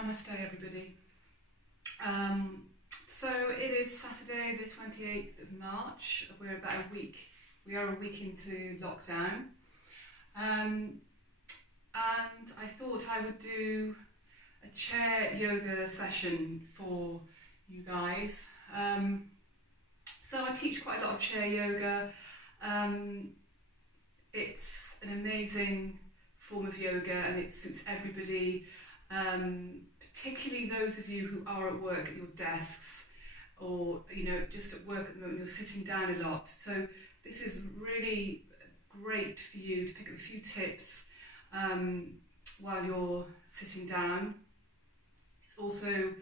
Namaste everybody. So it is Saturday the 28th of March. We're about a week, we are a week into lockdown. And I thought I would do a chair yoga session for you guys. So I teach quite a lot of chair yoga. It's an amazing form of yoga and it suits everybody. Particularly those of you who are at work at your desks, or just at work at the moment you're sitting down a lot. So this is really great for you to pick up a few tips while you're sitting down. It's also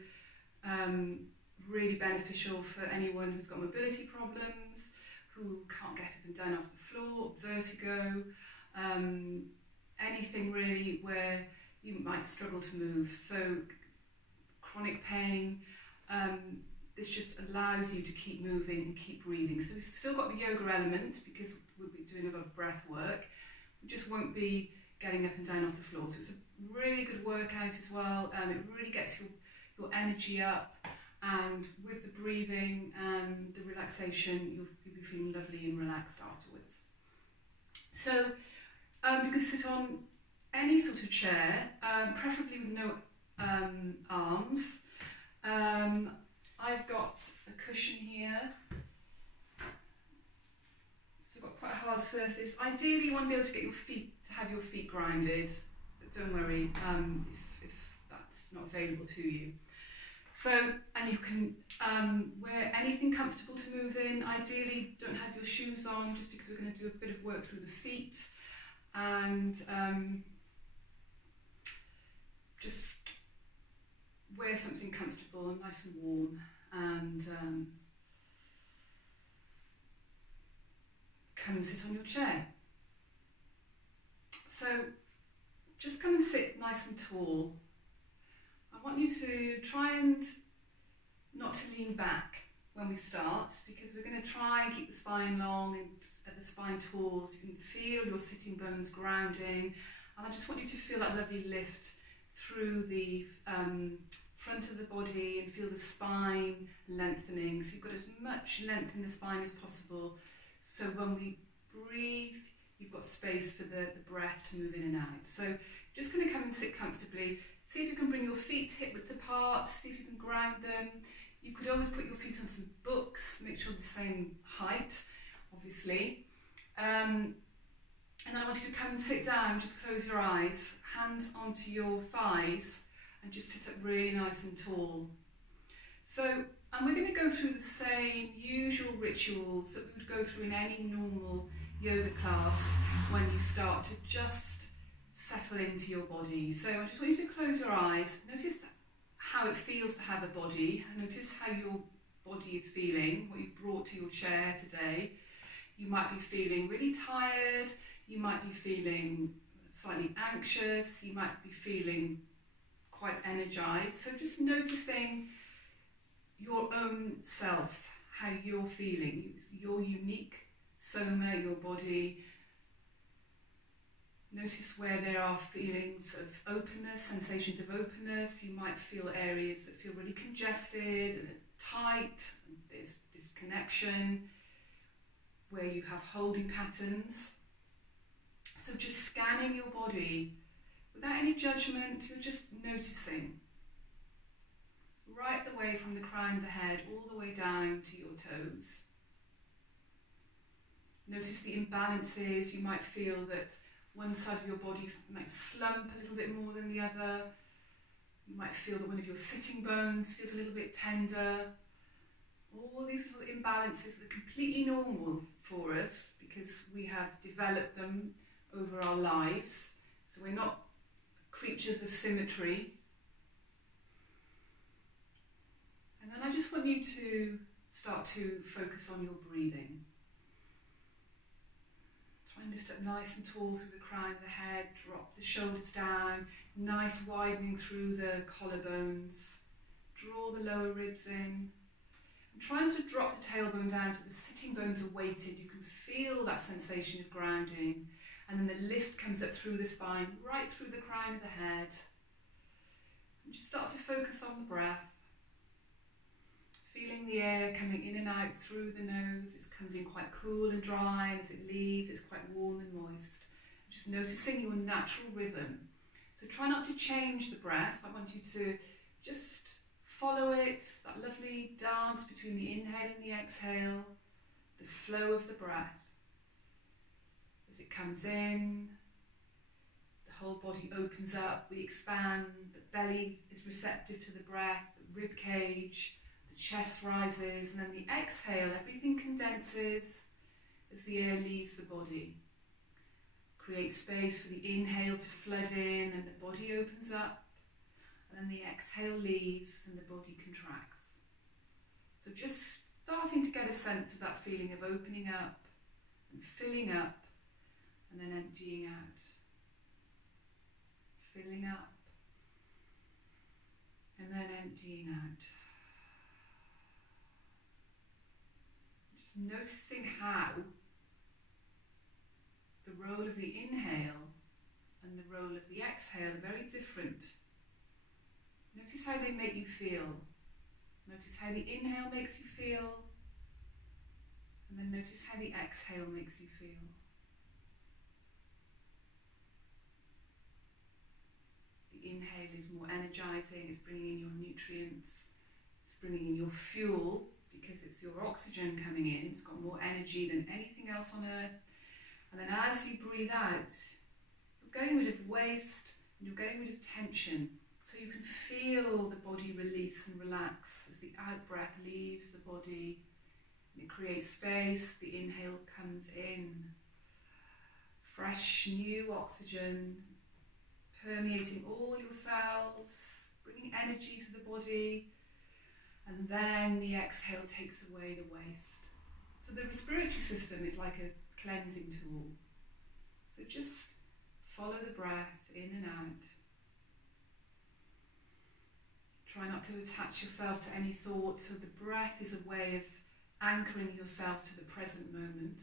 really beneficial for anyone who's got mobility problems, who can't get up and down off the floor, vertigo, anything really where you might struggle to move. So chronic pain, this just allows you to keep moving and keep breathing. So we've still got the yoga element because we'll be doing a lot of breath work. We just won't be getting up and down off the floor. So it's a really good workout as well. It really gets your energy up, and with the breathing and the relaxation, you'll be feeling lovely and relaxed afterwards. So you can sit on any sort of chair, preferably with no arms. I've got a cushion here, so I've got quite a hard surface. Ideally you want to be able to get have your feet grounded, but don't worry if that's not available to you. So, and you can wear anything comfortable to move in. Ideally don't have your shoes on, just because we're going to do a bit of work through the feet, and just wear something comfortable and nice and warm, and come and sit on your chair. So just come and sit nice and tall. I want you to try and not to lean back when we start, because we're going to try and keep the spine long and the spine tall, so you can feel your sitting bones grounding, and I just want you to feel that lovely lift through the front of the body and feel the spine lengthening. So you've got as much length in the spine as possible, so when we breathe you've got space for the breath to move in and out. So just going to come and sit comfortably. See if you can bring your feet hip width apart, see if you can ground them. You could always put your feet on some books, make sure the same height, obviously. And then I want you to come and sit down, just close your eyes, hands onto your thighs, and just sit up really nice and tall. So, and we're going to go through the same usual rituals that we would go through in any normal yoga class when you start to just settle into your body. So I just want you to close your eyes, notice how it feels to have a body, notice how your body is feeling, what you've brought to your chair today. You might be feeling really tired, you might be feeling slightly anxious, you might be feeling quite energized. So just noticing your own self, how you're feeling, your unique soma, your body. Notice where there are feelings of openness, sensations of openness. You might feel areas that feel really congested and tight, and there's disconnection, where you have holding patterns. So just scanning your body without any judgment, you're just noticing. Right the way from the crown of the head all the way down to your toes. Notice the imbalances. You might feel that one side of your body might slump a little bit more than the other. You might feel that one of your sitting bones feels a little bit tender. All these little imbalances that are completely normal for us because we have developed them over our lives. So we're not creatures of symmetry. And then I just want you to start to focus on your breathing. Try and lift up nice and tall through the crown of the head, drop the shoulders down, nice widening through the collarbones, draw the lower ribs in, and try and sort of drop the tailbone down so the sitting bones are weighted. You can feel that sensation of grounding, and then the lift comes up through the spine, right through the crown of the head. And just start to focus on the breath. Feeling the air coming in and out through the nose. It comes in quite cool and dry, and as it leaves, it's quite warm and moist. Just noticing your natural rhythm. So try not to change the breath. I want you to just follow it, that lovely dance between the inhale and the exhale, the flow of the breath. As it comes in, the whole body opens up, we expand, the belly is receptive to the breath, the rib cage, the chest rises, and then the exhale, everything condenses as the air leaves the body. Create space for the inhale to flood in and the body opens up, and then the exhale leaves and the body contracts. So just starting to get a sense of that feeling of opening up and filling up and then emptying out. Filling up and then emptying out. Just noticing how the role of the inhale and the role of the exhale are very different. Notice how they make you feel. Notice how the inhale makes you feel, and then notice how the exhale makes you feel. The inhale is more energizing, it's bringing in your nutrients, it's bringing in your fuel, because it's your oxygen coming in, it's got more energy than anything else on earth. And then as you breathe out, you're getting rid of waste and you're getting rid of tension. So you can feel the body release and relax as the out-breath leaves the body. And it creates space, the inhale comes in. Fresh, new oxygen, permeating all your cells, bringing energy to the body. And then the exhale takes away the waste. So the respiratory system is like a cleansing tool. So just follow the breath in and out. Try not to attach yourself to any thoughts. So the breath is a way of anchoring yourself to the present moment.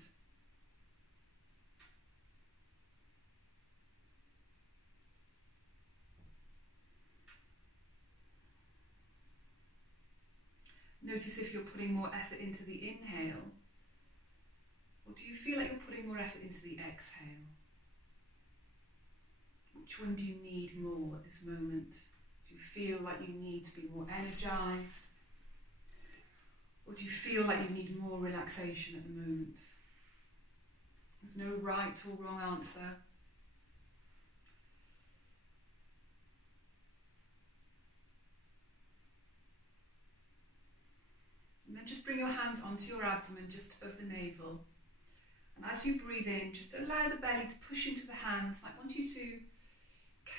Notice if you're putting more effort into the inhale, or do you feel like you're putting more effort into the exhale? Which one do you need more at this moment? Do you feel like you need to be more energized? Or do you feel like you need more relaxation at the moment? There's no right or wrong answer. And then just bring your hands onto your abdomen, just above the navel. And as you breathe in, just allow the belly to push into the hands. I want you to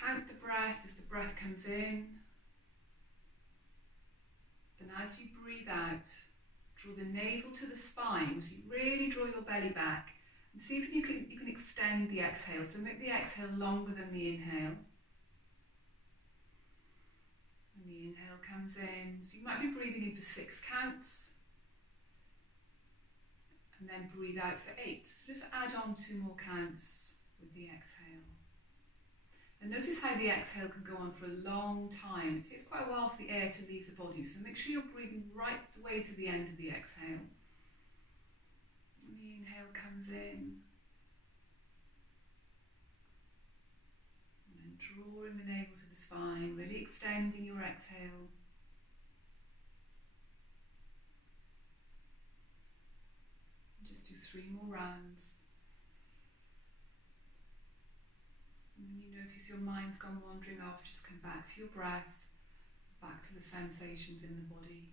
count the breath as the breath comes in. Then as you breathe out, draw the navel to the spine. So you really draw your belly back. And see if you can extend the exhale. So make the exhale longer than the inhale. And the inhale comes in. So you might be breathing in for 6 counts. And then breathe out for 8. So just add on 2 more counts with the exhale. And notice how the exhale can go on for a long time. It takes quite a while for the air to leave the body. So make sure you're breathing right the way to the end of the exhale. And the inhale comes in. And then drawing the navel to the spine, really extending your exhale. Just do 3 more rounds. And when you notice your mind's gone wandering off, just come back to your breath, back to the sensations in the body.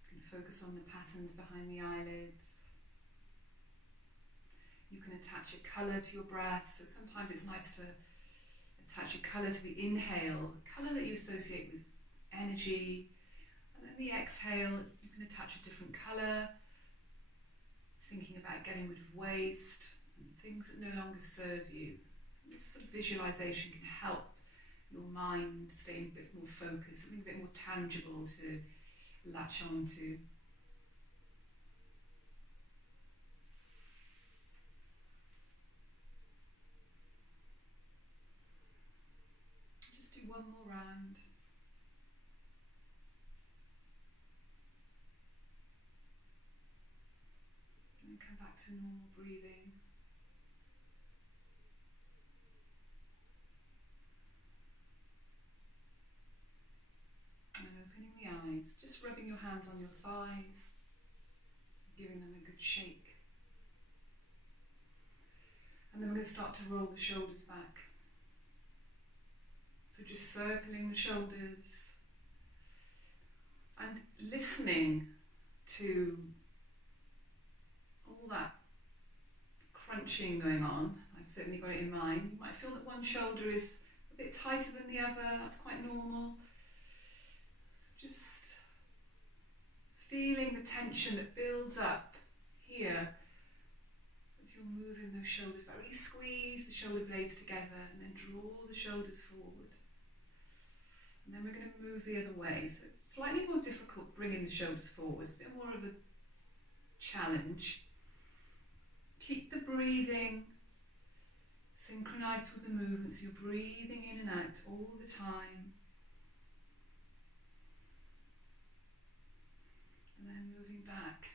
You can focus on the patterns behind the eyelids. You can attach a colour to your breath, so sometimes it's nice to attach a colour to the inhale, a colour that you associate with energy, and then the exhale, you can attach a different colour, thinking about getting rid of waste and things that no longer serve you. This sort of visualisation can help your mind staying a bit more focused, something a bit more tangible to latch on to. Just do one more round. And then come back to normal breathing. And opening the eyes, just rubbing your hands on your thighs, giving them a good shake. And then we're going to start to roll the shoulders back. So just circling the shoulders and listening to all that crunching going on. I've certainly got it in mind. You might feel that one shoulder is a bit tighter than the other. That's quite normal. So just feeling the tension that builds up here as you're moving those shoulders back. Really squeeze the shoulder blades together and then draw the shoulders forward. And then we're going to move the other way. So it's slightly more difficult bringing the shoulders forward. It's a bit more of a challenge. Keep the breathing synchronized with the movements. You're breathing in and out all the time. And then moving back.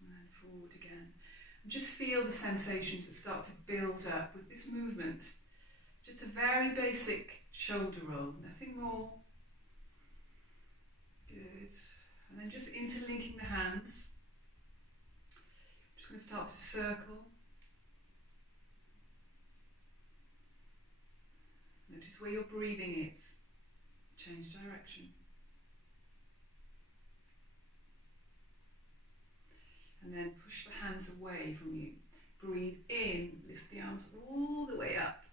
And then forward again. And just feel the sensations that start to build up with this movement. Just a very basic shoulder roll, nothing more. Good. And then just interlinking the hands. I'm just going to start to circle. Notice where your breathing is. Change direction. And then push the hands away from you. Breathe in, lift the arms all the way up.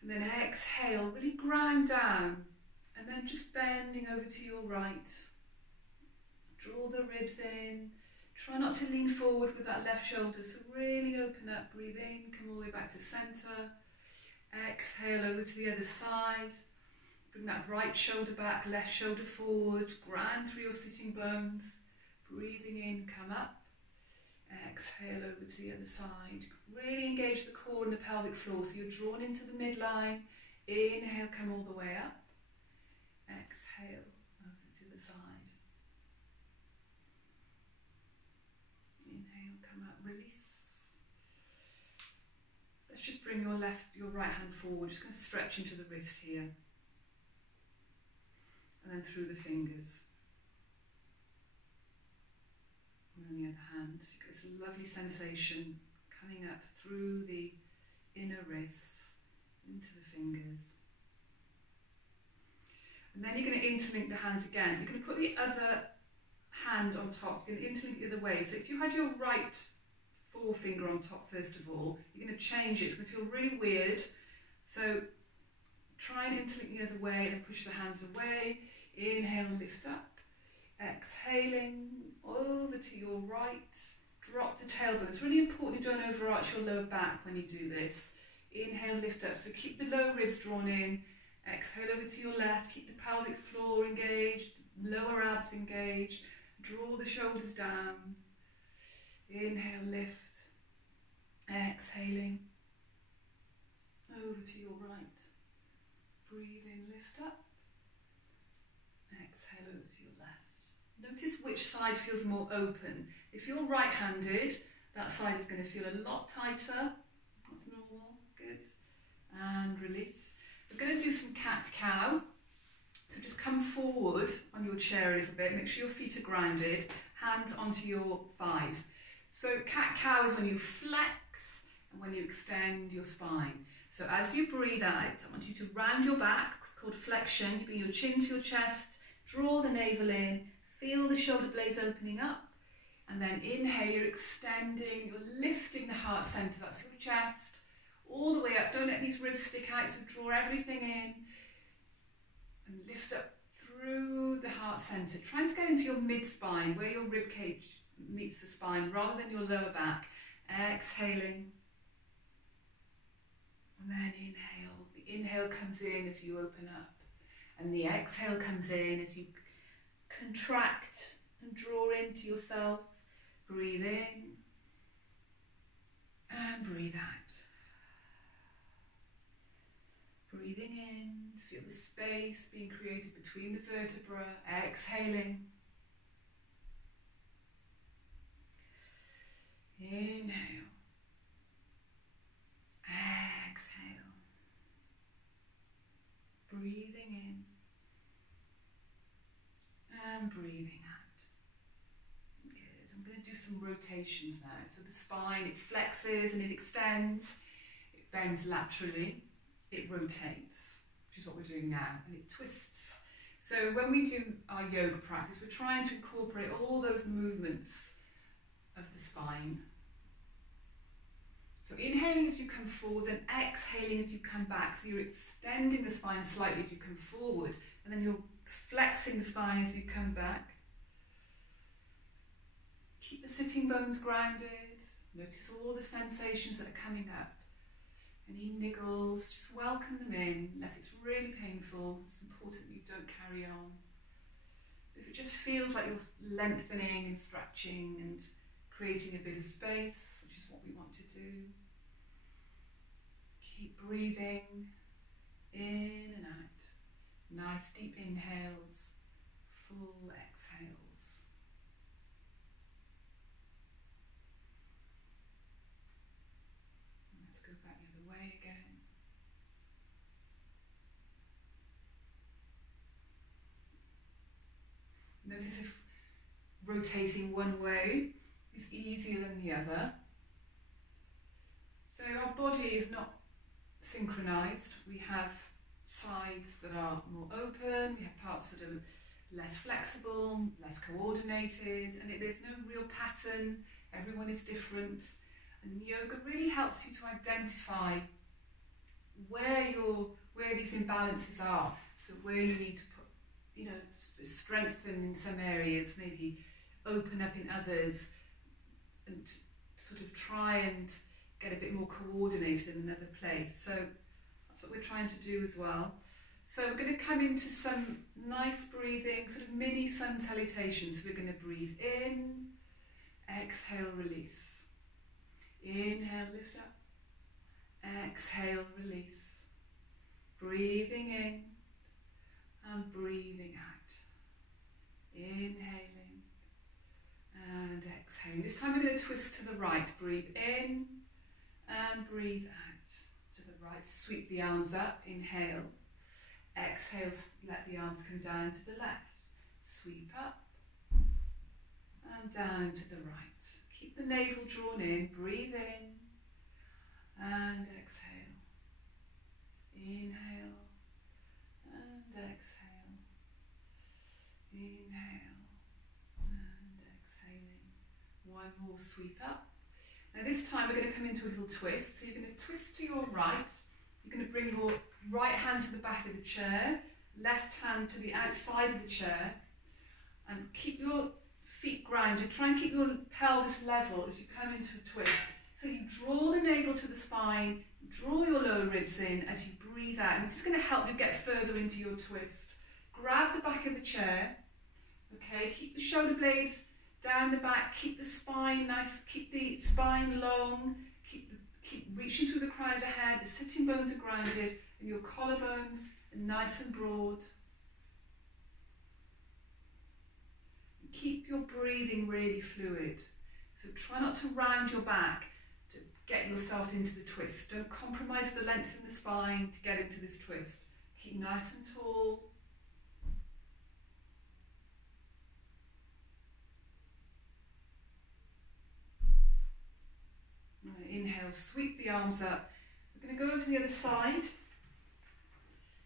And then exhale, really ground down. And then just bending over to your right. Draw the ribs in. Try not to lean forward with that left shoulder. So really open up, breathe in, come all the way back to center. Exhale over to the other side. Bring that right shoulder back, left shoulder forward. Ground through your sitting bones. Breathing in, come up. Exhale over to the other side. Really engage the core and the pelvic floor. So you're drawn into the midline. Inhale, come all the way up. Exhale over to the side. Inhale, come up, release. Let's just bring your right hand forward. Just going to stretch into the wrist here. And then through the fingers. And then the other hand. So you get this lovely sensation coming up through the inner wrists into the fingers. And then you're going to interlink the hands again. You're going to put the other hand on top. You're going to interlink the other way. So if you had your right forefinger on top first of all, you're going to change it. It's going to feel really weird. So try and interlink the other way and push the hands away. Inhale, lift up. Exhaling over to your right. Drop the tailbone. It's really important you don't overarch your lower back when you do this. Inhale, lift up. So keep the lower ribs drawn in. Exhale over to your left, keep the pelvic floor engaged, lower abs engaged, draw the shoulders down. Inhale, lift. Exhaling over to your right. Breathe in, lift up. Exhale over to your left. Notice which side feels more open. If you're right-handed, that side is going to feel a lot tighter. That's normal. Good. And release. We're going to do some cat-cow. So just come forward on your chair a little bit. Make sure your feet are grounded. Hands onto your thighs. So cat-cow is when you flex and when you extend your spine. So as you breathe out, I want you to round your back. It's called flexion. You bring your chin to your chest. Draw the navel in. Feel the shoulder blades opening up. And then inhale, you're extending. You're lifting the heart center. That's your chest. All the way up. Don't let these ribs stick out, so draw everything in and lift up through the heart center. Trying to get into your mid-spine, where your rib cage meets the spine, rather than your lower back. exhaling, and then inhale. The inhale comes in as you open up, and the exhale comes in as you contract and draw into yourself. Breathe in and breathe out. Breathing in, feel the space being created between the vertebrae. Exhaling. Inhale. Exhale. Breathing in and breathing out. Good. I'm going to do some rotations now. So the spine, it flexes and it extends. It bends laterally. It rotates, which is what we're doing now, and it twists. So when we do our yoga practice, we're trying to incorporate all those movements of the spine. So inhaling as you come forward, then exhaling as you come back. So you're extending the spine slightly as you come forward, and then you're flexing the spine as you come back. Keep the sitting bones grounded. Notice all the sensations that are coming up. Any niggles, just welcome them in, unless it's really painful. It's important that you don't carry on. If it just feels like you're lengthening and stretching and creating a bit of space, which is what we want to do, keep breathing in and out. Nice deep inhales, full exhales. Let's go back the other way again. Notice if rotating one way is easier than the other. So our body is not synchronized. We have sides that are more open, we have parts that are less flexible, less coordinated, and there's no real pattern. Everyone is different. And yoga really helps you to identify where these imbalances are. So where you need to put, strengthen in some areas, maybe open up in others, and sort of try and get a bit more coordinated in another place. So that's what we're trying to do as well. So we're going to come into some nice breathing, sort of mini sun salutations. So we're going to breathe in, exhale, release. Inhale, lift up. Exhale, release. Breathing in and breathing out. Inhaling and exhaling. This time we're going to twist to the right. Breathe in and breathe out. To the right, sweep the arms up. Inhale. Exhale, let the arms come down to the left. Sweep up and down to the right. Keep the navel drawn in, breathe in and exhale. Inhale and exhale. Inhale and exhaling. One more sweep up. Now this time we're going to come into a little twist. So you're going to twist to your right. You're going to bring your right hand to the back of the chair, left hand to the outside of the chair, and keep your feet grounded. Try and keep your pelvis level as you come into a twist. So you draw the navel to the spine, draw your lower ribs in as you breathe out. And this is going to help you get further into your twist. Grab the back of the chair. Okay, keep the shoulder blades down the back. Keep the spine nice. Keep the spine long. Keep reaching through the crown of the head. The sitting bones are grounded, and your collarbones are nice and broad. Keep your breathing really fluid. So try not to round your back to get yourself into the twist. Don't compromise the length in the spine to get into this twist. Keep nice and tall. Inhale, sweep the arms up. We're going to go over to the other side.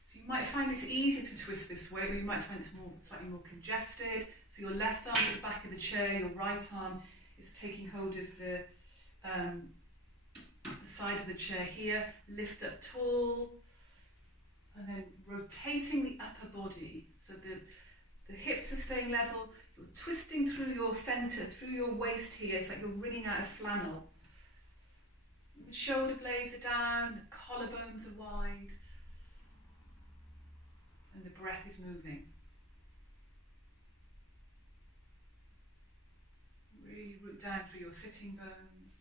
So you might find this easier to twist this way, or you might find it's slightly more congested. So your left arm at the back of the chair, your right arm is taking hold of the side of the chair here. Lift up tall, and then rotating the upper body. So the hips are staying level. You're twisting through your centre, through your waist here. It's like you're wringing out a flannel. The shoulder blades are down, the collarbones are wide, and the breath is moving. Really root down through your sitting bones.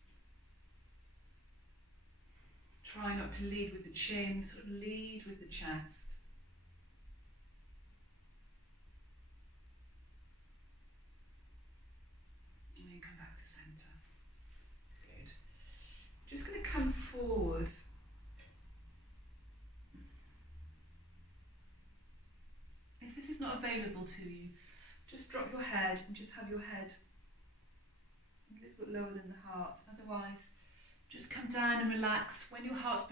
Try not to lead with the chin, sort of lead with the chest. And then come back to centre. Good. Just going to come forward. If this is not available to you, just drop your head and just have your head a little bit lower than the heart. Otherwise, just come down and relax. When your head's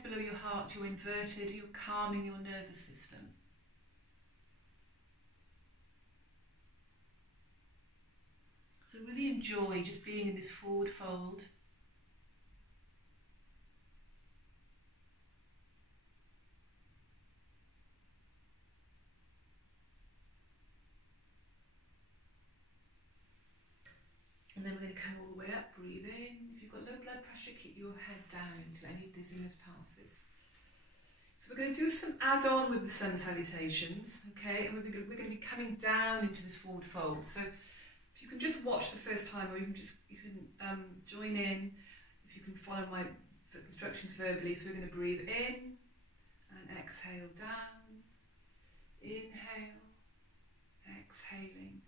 below your heart, you're inverted, you're calming your nervous system. So really enjoy just being in this forward fold. And then we're going to come all the way up, breathe in. If you've got low blood pressure, keep your head down until any dizziness passes. So we're going to do some add-on with the sun salutations, okay? And we're going to be coming down into this forward fold. So if you can just watch the first time, or you can join in, if you can follow my instructions verbally. So we're going to breathe in and exhale down, inhale, exhaling,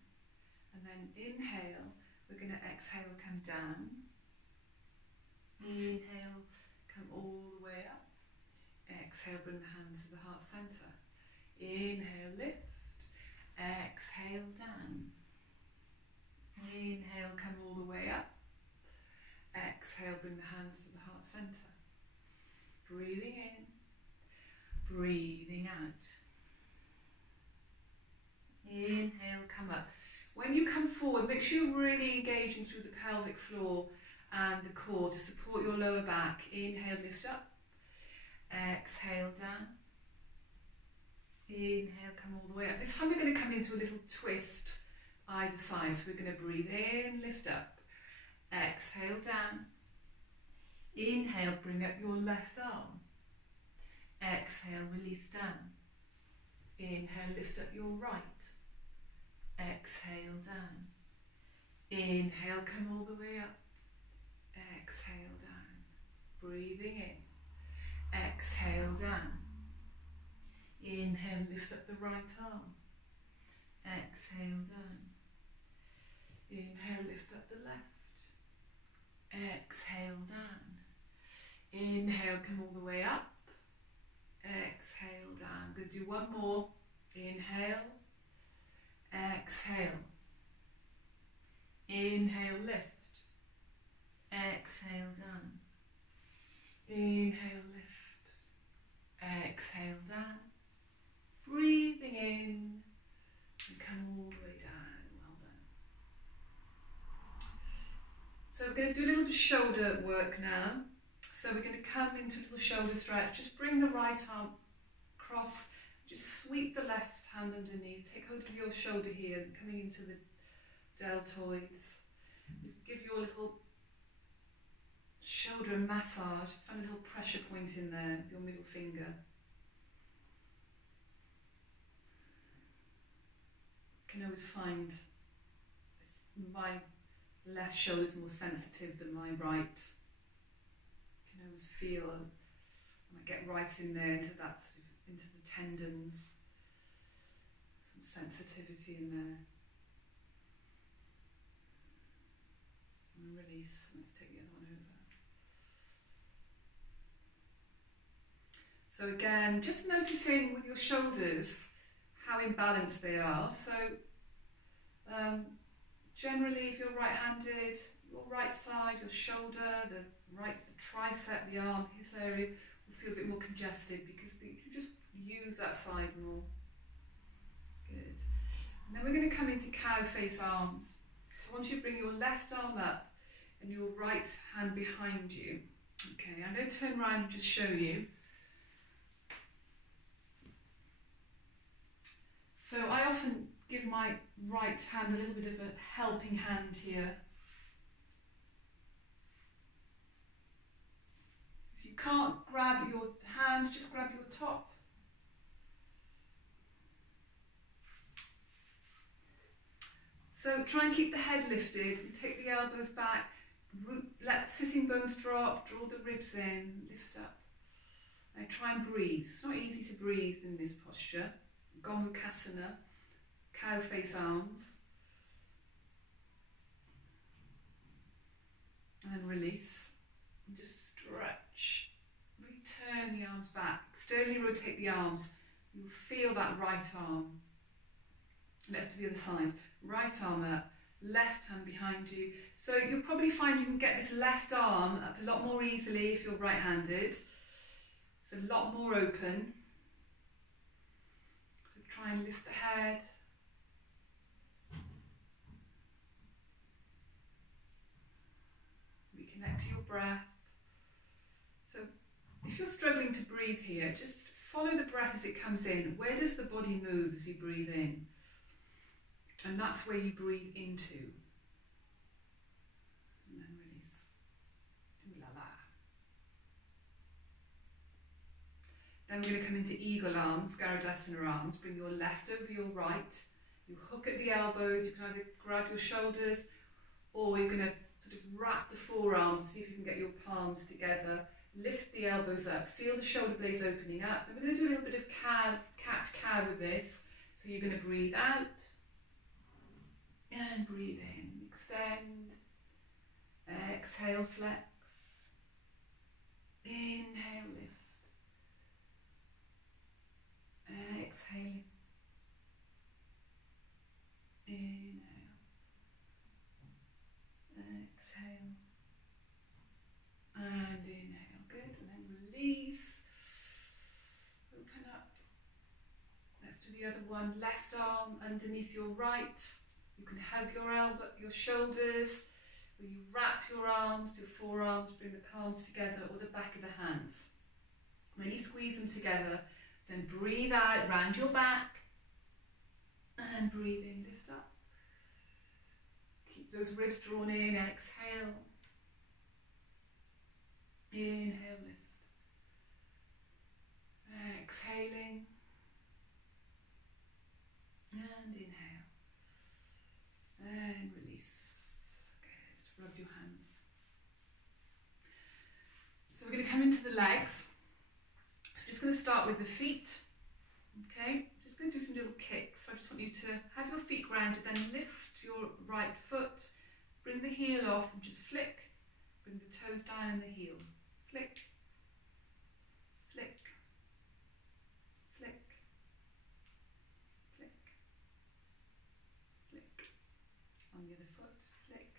and then inhale. We're going to exhale, come down, inhale, come all the way up, exhale, bring the hands to the heart centre, inhale, lift, exhale, down, inhale, come all the way up, exhale, bring the hands to the heart centre, breathing in, breathing out, inhale, come up. When you come forward, make sure you're really engaging through the pelvic floor and the core to support your lower back. Inhale, lift up. Exhale, down. Inhale, come all the way up. This time we're going to come into a little twist either side. So we're going to breathe in, lift up. Exhale, down. Inhale, bring up your left arm. Exhale, release down. Inhale, lift up your right. Exhale, down. Inhale, come all the way up. Exhale, down. Breathing in. Exhale, down. Inhale, lift up the right arm. Exhale, down. Inhale, lift up the left. Exhale, down. Inhale, come all the way up. Exhale, down. Good, do one more. Inhale. Exhale. Inhale, lift. Exhale, down. Inhale, lift. Exhale, down. Breathing in and come all the way down. Well done. So we're going to do a little bit of shoulder work now. So we're going to come into a little shoulder stretch. Just bring the right arm across. Just sweep the left hand underneath. Take hold of your shoulder here, coming into the deltoids. Give your little shoulder a massage. Just find a little pressure point in there with your middle finger. You can always find my left shoulder is more sensitive than my right. You can always feel, I might get right in there into that sort of, into the tendons, some sensitivity in there. And release. Let's take the other one over. So again, just noticing with your shoulders how imbalanced they are. So generally, if you're right-handed, your right side, your shoulder, the tricep, the arm, this area will feel a bit more congested because you just use that side more. Good. And then we're going to come into cow face arms. So once you bring your left arm up and your right hand behind you, okay, I'm going to turn around and just show you. So I often give my right hand a little bit of a helping hand here. can't grab your hand, just grab your top. So try and keep the head lifted and take the elbows back. Let the sitting bones drop, draw the ribs in, lift up. Now try and breathe. It's not easy to breathe in this posture. Gomukhasana, cow face arms. And release. And just stretch. Really turn the arms back. Externally rotate the arms. You'll feel that right arm. Let's do the other side. Right arm up, left hand behind you. So you'll probably find you can get this left arm up a lot more easily if you're right-handed. It's a lot more open. So try and lift the head. Reconnect to your breath. So if you're struggling to breathe here, just follow the breath as it comes in. Where does the body move as you breathe in? And that's where you breathe into. And then release. Ooh la la. Then we're going to come into eagle arms, Garudasana arms. Bring your left over your right. You hook at the elbows. You can either grab your shoulders, or you're going to sort of wrap the forearms. See if you can get your palms together. Lift the elbows up. Feel the shoulder blades opening up. And we're going to do a little bit of cat-cow with this. So you're going to breathe out. And breathe in, extend, exhale, flex, inhale, lift, exhale, inhale, exhale, and inhale, good, and then release, open up. Let's do the other one, left arm underneath your right. You can hug your elbow, your shoulders, or you wrap your arms, your forearms, bring the palms together, or the back of the hands. Really squeeze them together, then breathe out, round your back, and breathe in, lift up. Keep those ribs drawn in, exhale. Inhale, lift. Exhaling, and inhale. And release. Good. Rub your hands. So we're going to come into the legs. So we're just going to start with the feet. Okay. Just going to do some little kicks. So I just want you to have your feet grounded, then lift your right foot, bring the heel off and just flick. Bring the toes down and the heel. Flick. Flick. Flick. On the other foot, flick,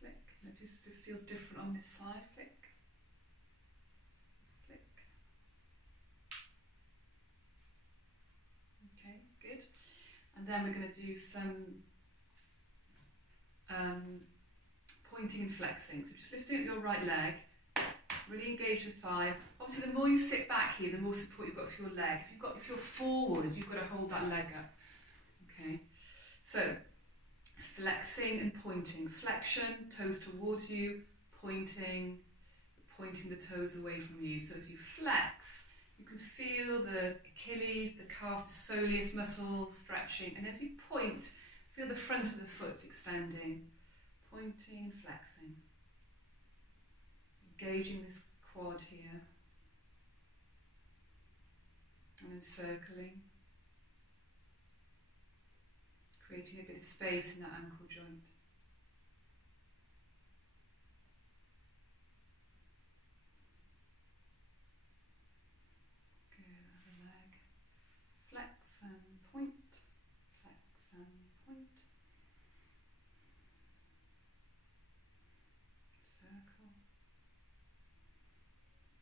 flick. Notice if it feels different on this side, flick, flick. Okay, good. And then we're going to do some pointing and flexing. So just lifting up your right leg, really engage the thigh. Obviously, the more you sit back here, the more support you've got for your leg. If you're forward, you've got to hold that leg up. Okay. So, flexing and pointing. Flexion, toes towards you, pointing the toes away from you. So as you flex, you can feel the Achilles, the calf, the soleus muscle stretching. And as you point, feel the front of the foot extending. Pointing and flexing. Engaging this quad here. And then circling. Creating a bit of space in that ankle joint. Good, other leg. Flex and point. Flex and point. Circle.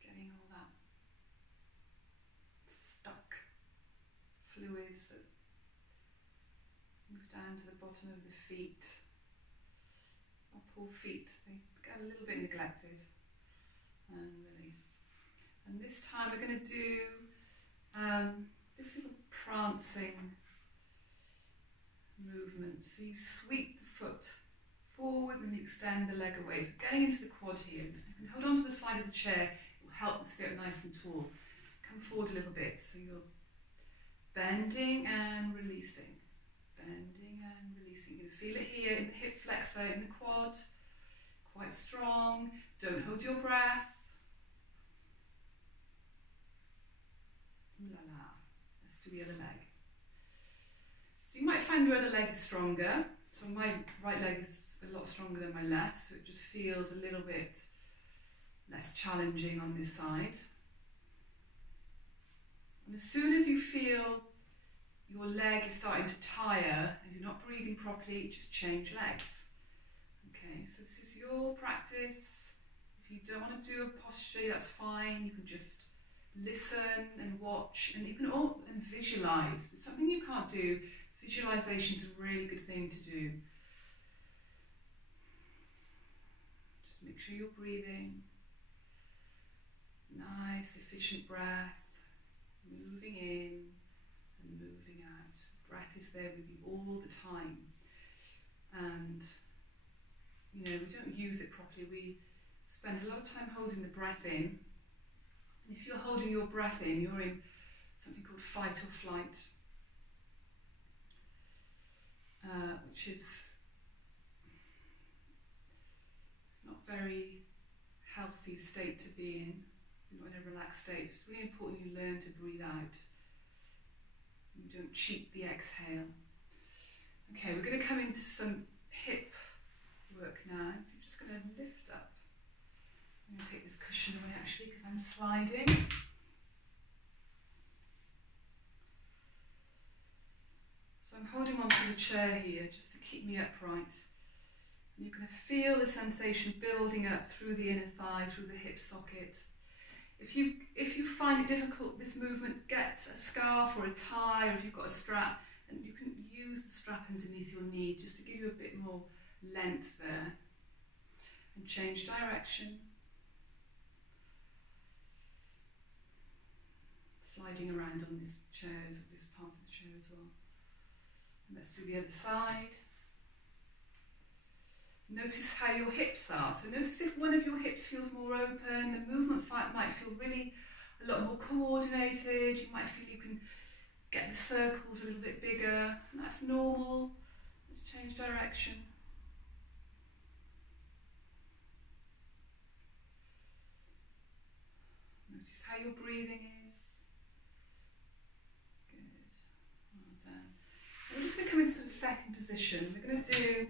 Getting all that stuck fluids that move down to the bottom of the feet. Our poor feet, they get a little bit neglected. And release. And this time we're going to do this little prancing movement. So you sweep the foot forward forward and you extend the leg away. So getting into the quad here. You can hold on to the side of the chair, it will help stay up nice and tall. Come forward a little bit, so you're bending and releasing. Bending and releasing. You can feel it here in the hip flexor, in the quad. Quite strong. Don't hold your breath. Ooh la la. Let's do the other leg. So you might find your other leg is stronger. So my right leg is a lot stronger than my left, so it just feels a little bit less challenging on this side. And as soon as you feel your leg is starting to tire and you're not breathing properly, just change legs. Okay, so this is your practice. If you don't want to do a posture, that's fine. You can just listen and watch, and you can all visualize. It's something you can't do. Visualization is a really good thing to do. Just make sure you're breathing. Nice, efficient breath. Moving in and moving out. Breath is there with you all the time. And, you know, we don't use it properly. We spend a lot of time holding the breath in. And if you're holding your breath in, you're in something called fight or flight. Which is it's not very healthy state to be in. You're not in a relaxed state. It's really important you learn to breathe out. You don't cheat the exhale. Okay, we're going to come into some hip work now. So I'm just going to lift up. I'm going to take this cushion away actually because I'm sliding. So I'm holding onto the chair here just to keep me upright. And you're going to feel the sensation building up through the inner thigh, through the hip socket. If you find it difficult, this movement, get a scarf or a tie, or if you've got a strap, and you can use the strap underneath your knee just to give you a bit more length there. And change direction. Sliding around on this chair, this part of the chair as well. Let's do the other side. Notice how your hips are. So notice if one of your hips feels more open, the movement might feel really a lot more coordinated. You might feel you can get the circles a little bit bigger. And that's normal. Let's change direction. Notice how your breathing is. We're just going to come into sort of second position. We're going to do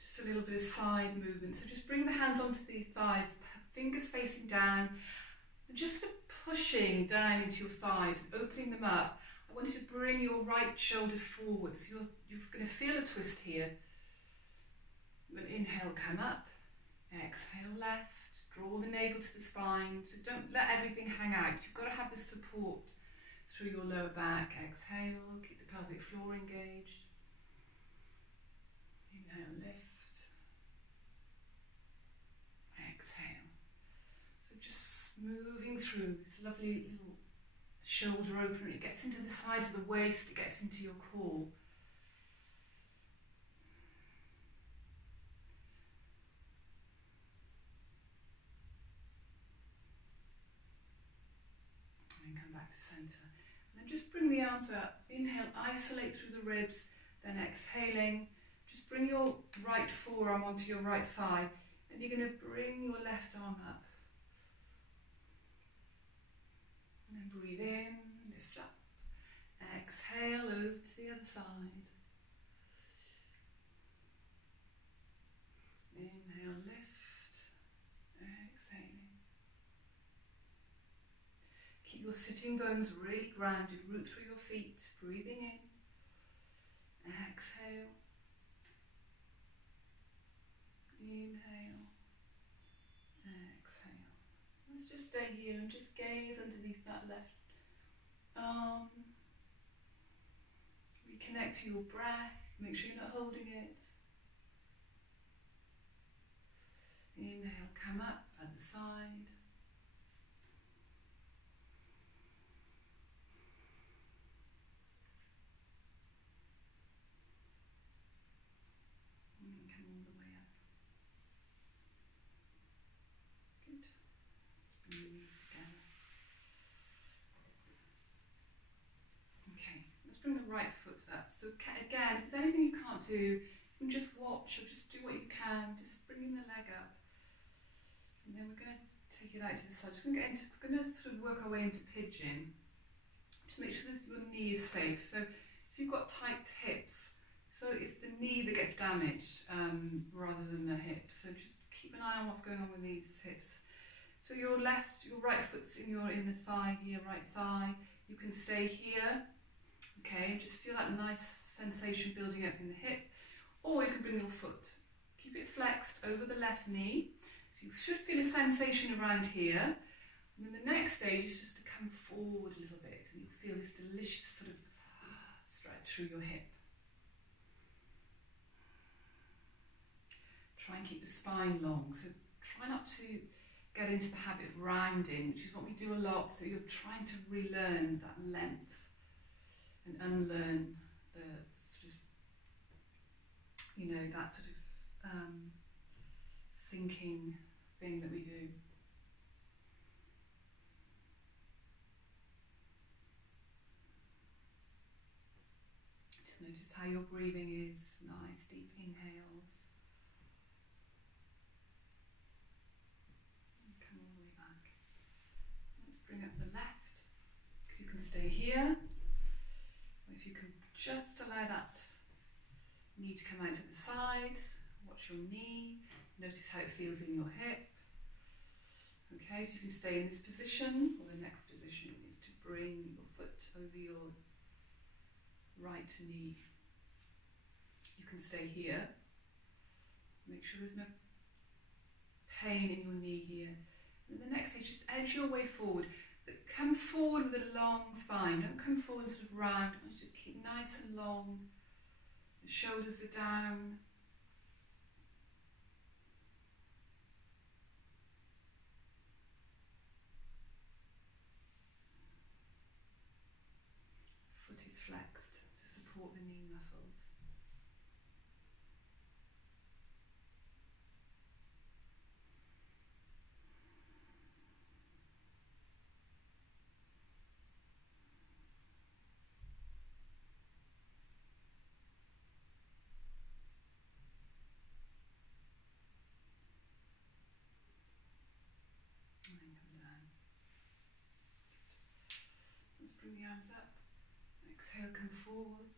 just a little bit of side movement. So just bring the hands onto the thighs, fingers facing down, and just sort of pushing down into your thighs and opening them up. I want you to bring your right shoulder forward. So you're going to feel a twist here. Inhale, come up. Exhale, left. Draw the navel to the spine. So don't let everything hang out. You've got to have the support through your lower back. Exhale, keep the pelvic floor engaged. Inhale, lift. Exhale. So just moving through this lovely little shoulder opener. It gets into the sides of the waist, it gets into your core. And come back to centre. Just bring the arms up. Inhale, isolate through the ribs, then exhaling. Just bring your right forearm onto your right side, and you're going to bring your left arm up. And then breathe in, lift up. Exhale, over to the other side. Inhale, lift. Exhaling. Keep your sitting bones really grounded, root through your feet, breathing in. Exhale. Inhale. Exhale. Let's just stay here and just gaze underneath that left arm. Reconnect to your breath, make sure you're not holding it. Inhale, come up at the side. bring the right foot up. So again, if there's anything you can't do, you can just watch or just do what you can, just bringing the leg up. And then we're going to take it out to the side. We're going to sort of work our way into pigeon. Just make sure your knee is safe. So if you've got tight hips, so it's the knee that gets damaged rather than the hip. So just keep an eye on what's going on with these hips. So your right foot's in the thigh here, right thigh. You can stay here, okay, and just feel that nice sensation building up in the hip. Or you can bring your foot, keep it flexed over the left knee. So you should feel a sensation around here. And then the next stage is just to come forward a little bit, and you'll feel this delicious sort of stretch through your hip. Try and keep the spine long, so try not to get into the habit of rounding, which is what we do a lot. So you're trying to relearn that length and unlearn the sort of, you know, that sort of sinking thing that we do. Just notice how your breathing is. Nice deep inhales. Bring up the left, because you can stay here, or if you can just allow that knee to come out to the side, watch your knee, notice how it feels in your hip. Okay, so you can stay in this position, or the next position is to bring your foot over your right knee. You can stay here, make sure there's no pain in your knee here. And the next stage, just edge your way forward, but come forward with a long spine. Don't come forward sort of round. I want you to keep nice and long. The shoulders are down. Foot is flexed to support the knee muscles. Bring the arms up. Exhale, come forward.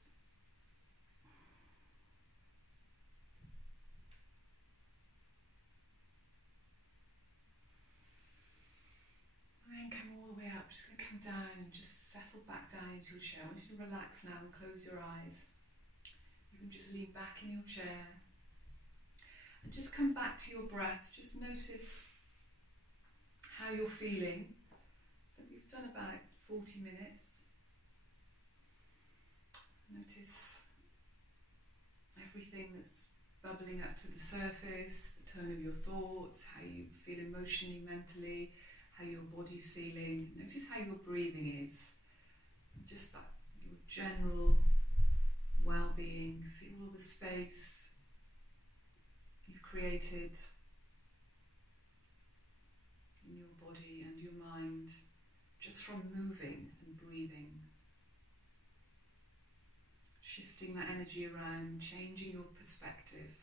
And then come all the way up. Just going to come down and just settle back down into your chair. I want you to relax now and close your eyes. You can just lean back in your chair. And just come back to your breath. Just notice how you're feeling. So we've done about 40 minutes. Notice everything that's bubbling up to the surface, the tone of your thoughts, how you feel emotionally, mentally, how your body's feeling. Notice how your breathing is. Just that, your general well-being. Feel all the space you've created in your body and your mind, just from moving and breathing. Shifting that energy around, changing your perspective.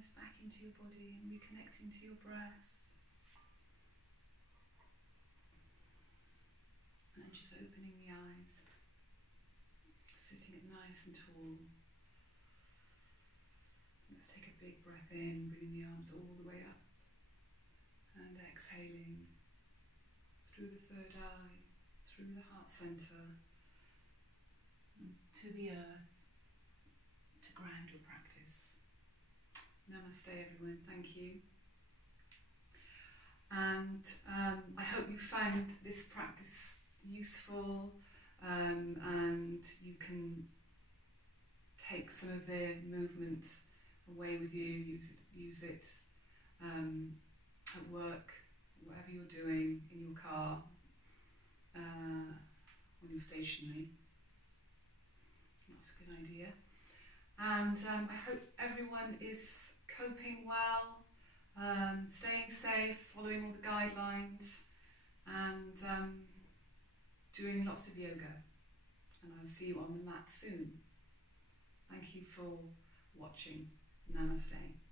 awareness back into your body and reconnecting to your breath. And then just opening the eyes, sitting up nice and tall. Let's take a big breath in, bringing the arms all the way up, and exhaling through the third eye, through the heart centre, to the earth, to ground your practice. Namaste everyone, thank you. And I hope you found this practice useful, and you can take some of the movement away with you, use it at work, whatever you're doing, in your car, when you're stationary. That's a good idea. And I hope everyone is coping well, staying safe, following all the guidelines, and doing lots of yoga. And I'll see you on the mat soon. Thank you for watching. Namaste.